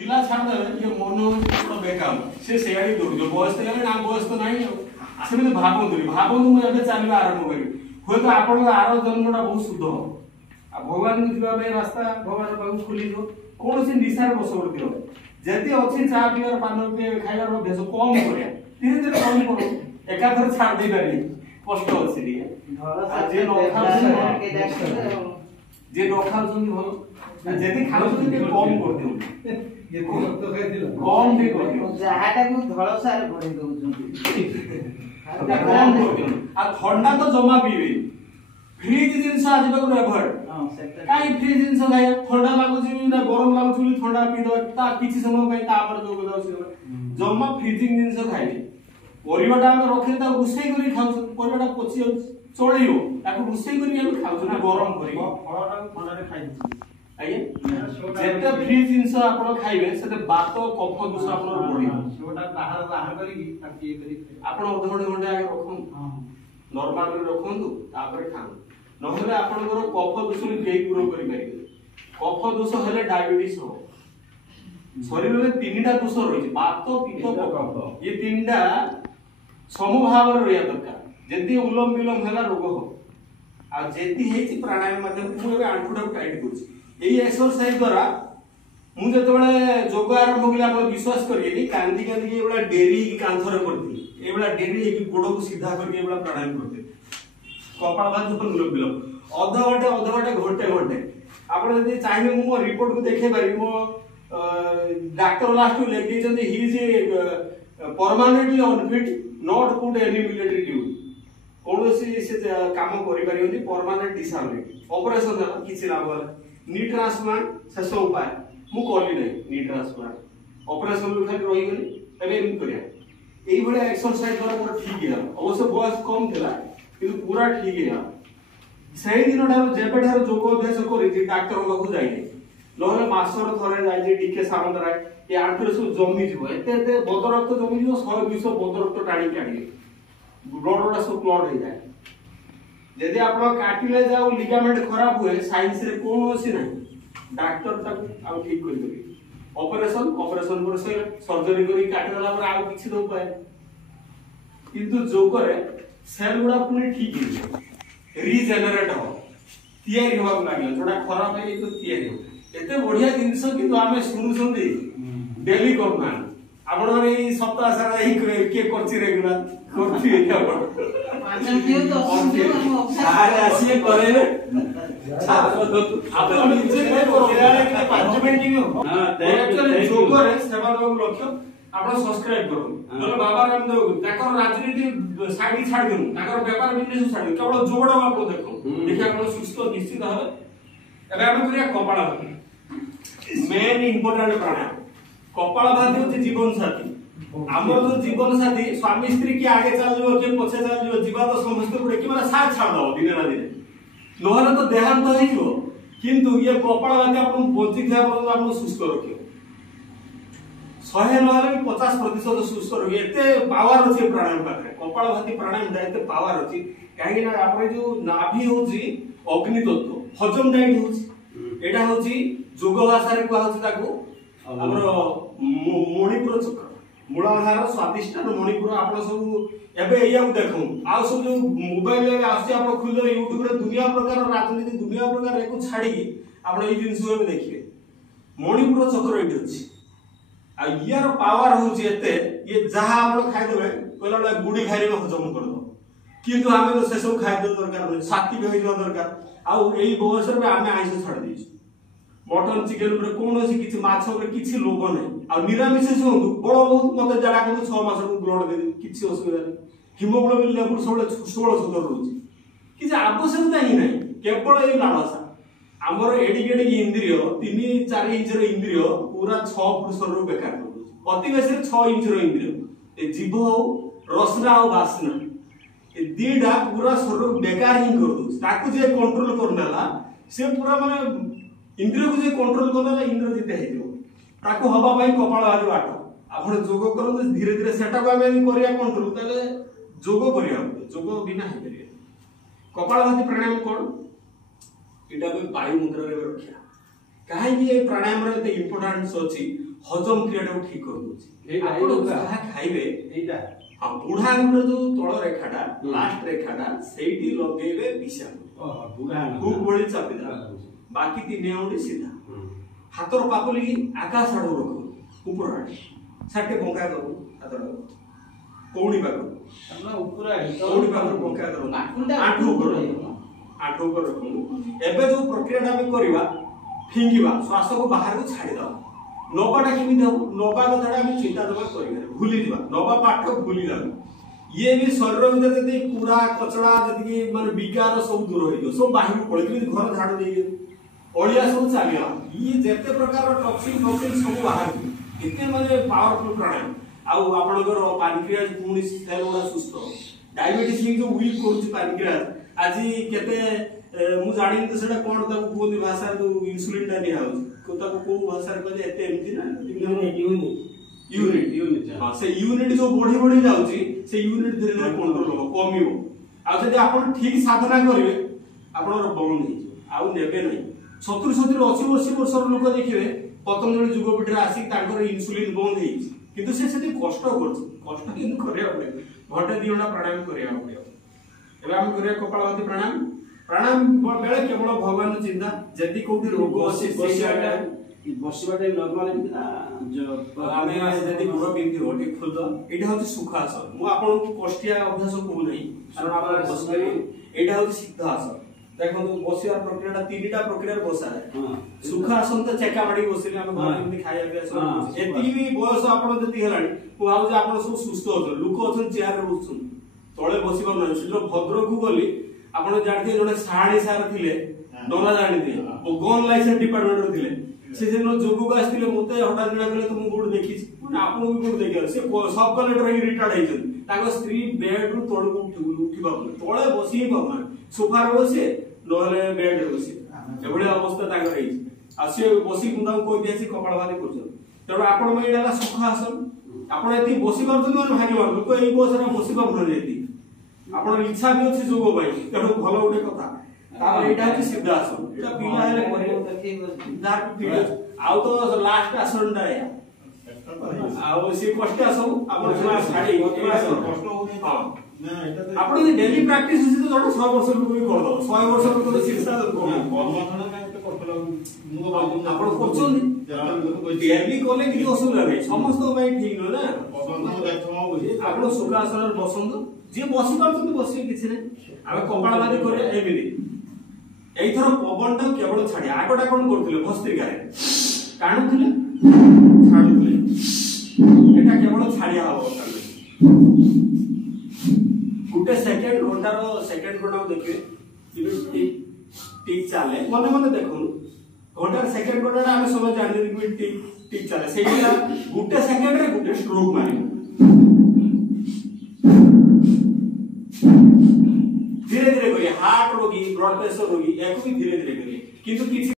पिला छाड़ दे ये मन हो बेकार से सेयाडी दौड़ जो बयस तो ना बयस तो नहीं सेमती भावतु मुझे चलवा आरंभ करी हुए तो आप आर जन्मटा बहुत शुद्ध हो भगवान को जावाई रास्ता भगवान पाक खोली कौन से निशार बसवर्ती हो जति अच्छी चा पीवार पान खाइबार अभ्यास कम कर धीरे धीरे कम करो एकाथर छाड़ दे पारि कष्ट अच्छी जे न खाऊँ भल जदि खाऊ कम कर दियो ये तो कम भी कर दियो जहाटा को धळ सारे भरि दउछंती कम कर दियो आ ठंडा तो जमा पीबे फ्रिज जिंस आज बाक एभॉइड हां सेक्टर काई फ्रिज जिंस खाया ठंडा लागुची ना गरम लागुची ठंडा पी दो ता किछि समय पई ता पर जोग दउछ जमा फ्रिजिंग जिंस खाइ परिवाटा हम रखे ता रुसई करी खाउ परिवाटा पची चळियो ताको रुसई करी हम खाउ ना गरम करी फळटा ठंडा रे खाइ आइए जेते फ्री जिंस आपण खाइबे सेते बात कफ दोष आपण बढी सेटा बाहर बाहर करी ताकि करी आपण अध घंटे आगे रखन नॉर्मल रे रखंतु तापर खान नहले आपनकर कफ दोष रे केई पूरा करि पारिबे कफ दोष हेले डायबिटीज हो शरीर रे तीनटा दोष रही बात पित्त कफ ये तीनटा समभाव रे रहया दरकार जति उलम विलम होला रोग हो आ जेति हेछि प्राणायाम माध्यम पूरे आंठुटा टाइट करछि एई एक्सरसाइज द्वारा मु जतबेले जोग आरंभ कले आप विश्वास करियेनी कांदी कांदी के बड़ा डेरी की कांथरे करती ए बड़ा डेरी की गोड़ को सीधा करके बड़ा प्राणायाम करते कपालभाति पर उलम विलम अध घंटे आपण यदि चाहिए मु रिपोर्ट को देखे पारि मो डॉक्टर लास्ट लेख दिछन्ती he is permanently unfit not put any military duty कोनोसी से काम करि पारियोनी परमानेंट डिसेबिलिटी ऑपरेशन ना किछि लाभ होला नी ट्रांसप्लांट शेष उपाय मु करली नै नी ट्रांसप्लांट ऑपरेशन में खाली रही गली तबे एम करिया एई भले एक्सरसाइज द्वारा पूरा ठीक है अवश्य बयस कम थिला किंतु पूरा ठीक है सही दिन ठार जेबे ठार जोग अभ्यास करी डॉक्टर पाखु जाई नहले मासर थरे जाई टिके सामंतरा ए आंठरे सब जमी जिवो एते बद रक्त जमी जिवो 100 200 बद रक्त टाणी काढी ब्लड सब क्लॉट हो जाए यदि आप काटिले जाओ लिगामेंट खराब हुए साइंस रे कोनोसी नहीं डॉक्टर तक आ ठीक कर देबे ऑपरेशन पर से सर्जरी करी काट देला पर आ किछि दो पाए किंतु जो करे सेल गुडा पुनी ठीक है रीजेनरेट हो तयारी होबा लागला थोड़ा खराब है तो तयारी हो एते बढ़िया जिंस किंतु आमे सुनु सुंदी डेली करना आपण रे सप्ताह सारा ही के करछि रेगुलर करछि क्या बड़ पांचन दियो तो सारे आसी करे आप निजे में करो 5 मिनिट हो हां एक्चुअली जोग रे सेवा देबो लक्ष्य आपण सब्सक्राइब करो बोले बाबा रामदेव ताकर राजनीति साइड छाड़ देनु ताकर व्यापार बिजनेस छाड़ केवल जोगडा आप देखो देखिया कोन सुस्त निश्चित है एबे हम करिया कपालभाति मेन इंपोर्टेंट प्राणायाम कपालभाति होती जीवन साथी हमर जो जीवन साथी स्वामी स्त्री के आगे चल जो के पछे चल जो जीवा तो समस्त को देखि माने साथ छाड़ दो दिन ना दिन नहले तो देहांत हो जो किंतु ये कपालभाति आपन बंची थे आपन सुस्त रखियो 100 नहले 50% सुस्त रखियो एते पावर अछि प्राणायाम पाखे कपालभाति प्राणायाम दायते पावर अछि काहे ना आपरे जो नाभि होची अग्नि तत्व हजम डाइट होची एटा होची जोग भाषा रे को होची ताको हमर मणिपुर चक्र मूलाधार स्वादिष्टान मणिपुर आपण सब एबे एया देखौ आ सब जो मोबाइल रे आसी आपण खुलो YouTube रे दुनिया प्रकार राजनीति दुनिया प्रकार एको छाडी आपण ए जिंस में देखिए मणिपुर चक्र एटी अछि आ यार पावर होची एते ये जहा आपण खाइ देबे कहला गुडी खाइरे हजम कर दो किंतु हमें तो से सब खाइ दो दरकार नै सात्विक होई दरकार आ एई बयस रे हमें आइस छाड़ दी मटन चिकन रे कोनोसी किछि माछ रे किछि लोभ नै आ निरामिष होंतु बड़ बहुत मते जडा को 6 मास को ब्लड दे किछि असुविधा नै हीमोग्लोबिन लेवल 16 रहउछि किछि आवश्यकता ही नै केवल ए लालसा हमर एडिकेड इंद्रिय 3-4 इंच रो इंद्रिय पूरा 6 फुट सर बेकार कर अति बेसी 6 इंच रो इंद्रिय ए जीव हो रसना हो वासना ए दीडा पूरा सर बेकार ही कर दो ताकू जे कंट्रोल करनेला से पूरा माने इंद्रिय को जे कंट्रोल करनेला इंद्र जिते हेजो ताको हबा भाई कपालभाति बाट आपण जोग करन धीरे धीरे सेटा को हम करिया कंट्रोल तले जोग करिया जोग बिना हे करिया कपालभाति प्राणायाम कोन एटा वायु मुद्रा रे रखिया काहे कि ए प्राणायाम रे ते इंपोर्टेंस अछि हजम क्रिया ठीक कर दोछि आपण जहा खाइबे एटा हां बुढ़ा आंगुर जो तळ रेखाटा लास्ट रेखाटा सेठी लगेबे विषम बुढ़ा खूब बड़ी चापिदा बाकी तीन आंगुरी सीधा हाथर पापुली आकाश आडो रखो ऊपर आडे साटे बंका दो हाथर कोणी पाको अपना ऊपर आडे कोणी पाको बंका दो आठो ऊपर रखो एबे जो प्रक्रियाटा हम करबा फिंगिबा श्वास को बाहर को छाड़ी दो नबाटा केमी दो नबा कथाटा हम चिंता दबा करिबे भूली दिबा नबा पाठ भूली जाबे ये भी शरीर भीतर जदी कूड़ा कचड़ा जदी माने विकार सब दूर होई जो सब बाहर को पड़े घर झाड़ू देई ओलिया सब चालिया ये जेते प्रकार टॉक्सिन सब बाहर एते माने पावरफुल प्राणायाम आउ आपनकर पानक्रियाज पूर्ण सेल ओडा सुस्त डायबिटीज जो वीक करछि पानक्रियाज आजि केते मु जानि त सेटा कोन त कोन भाषा जो इंसुलिन टा निया को त को भाषा रे कजे एते एमती ना यूनिट हां से यूनिट जो बढ़ी बढ़ी जाउछि से यूनिट धीरे धीरे कंट्रोल हो कमियो आ जदि आपण ठीक साधना करिवे आपनर बंद नै आउ नेबे नै 70 80 वर्षर लोक देखिबे पतंजलि जुगपीठ रे आसी तांकर इंसुलिन बंद हेइ किंतु से सेति कष्ट करछि कष्ट किन करिया पड़े घंटे 2 घंटा प्राणायाम करिया पड़े एबे हम करिया कपालभाति प्राणायाम प्राणायाम बेले केवल भगवान चिंता जदि कोठी रोग अछि सेटा बसिबाटे नॉर्मल एमती जो आमे जदि गोड़ बिंदी हो ठीक खुल दो एटा होछि सुखासन मु आपन को कष्टिया अभ्यास को नै कारण आपन बसकरी एटा होछि सिद्धासन देखो बसियार प्रक्रियाटा तीनटा प्रक्रियार बसा है सुखासन त चेका बाडी बसिले हम घर बिंदी खाया अभ्यास एति भी बयस आपन जति हेलानी को भाउ जे आपन सब सुस्त हो लोक अछन चेयर रे बसुन तळे बसिबा नै सिलो भद्र को गली आपन जाडते जने साहाणी सार थिले डोला जानि दे ओ गन लाइसेंस डिपार्टमेंट रे थिले से जनो जोगु को आस्तिले मते हटात जणा गले तुम गुड देखिछ माने आपन भी गुड देखियो से सब कलेक्टर रे रिटायर्ड हेजन ताको स्त्री बेड रु तळ को उठिबा तळे बसी बाबा सोफा रे बसे नहले बेड रे बसी एभଳି अवस्था ताको रही आ से बसी कुंदा को दियासी कपालभाति करछ तेरो आपन में एला सुखासन आपन एति बसी करछन मन भाग्यवान लोक एई बसरा बसी पाबन जेति आपन इच्छा भी अछि जोगो भाई तेरो भलो उठे कथा तार एटा कि सिद्धासन एटा पिला हेले करे दार पिला आउ तो लास्ट आसन टा आउ से कष्ट आसो आपन सुना छाडी कष्ट होनी हां आपण जे डेली प्रैक्टिस अछि तो जण 100 वर्ष लोक भी कर दो 100 वर्ष लोक तो शिक्षा कर्मठन का एते कष्ट लागु मु तो बाबू आपण करछन डेली कोले कि असुविधा नै समस्त भाई ठीक न ना आपण सुखासन बसंत जे बसी पारछन बसी किछि नै आमे कपालभाति करे एमिति एइथर पवनटा केवल छाडी आगटा कोन करथिले भस्त्रिका रे काणुथिले छाडुथिले एटा केवल छाडिया हो गुटे सेकंड घंटार सेकंड घंटा देखिए टिक टिक चाले मने मने देखो घंटार सेकंड घंटा हम समझ जानि कि टिक टिक चाले सेइला गुटे सेकंड रे गुटे स्ट्रोक मारिबो धीरे धीरे करिए हार्ट रोगी ब्लड प्रेशर रोगी एको भी धीरे धीरे करिए किंतु किछि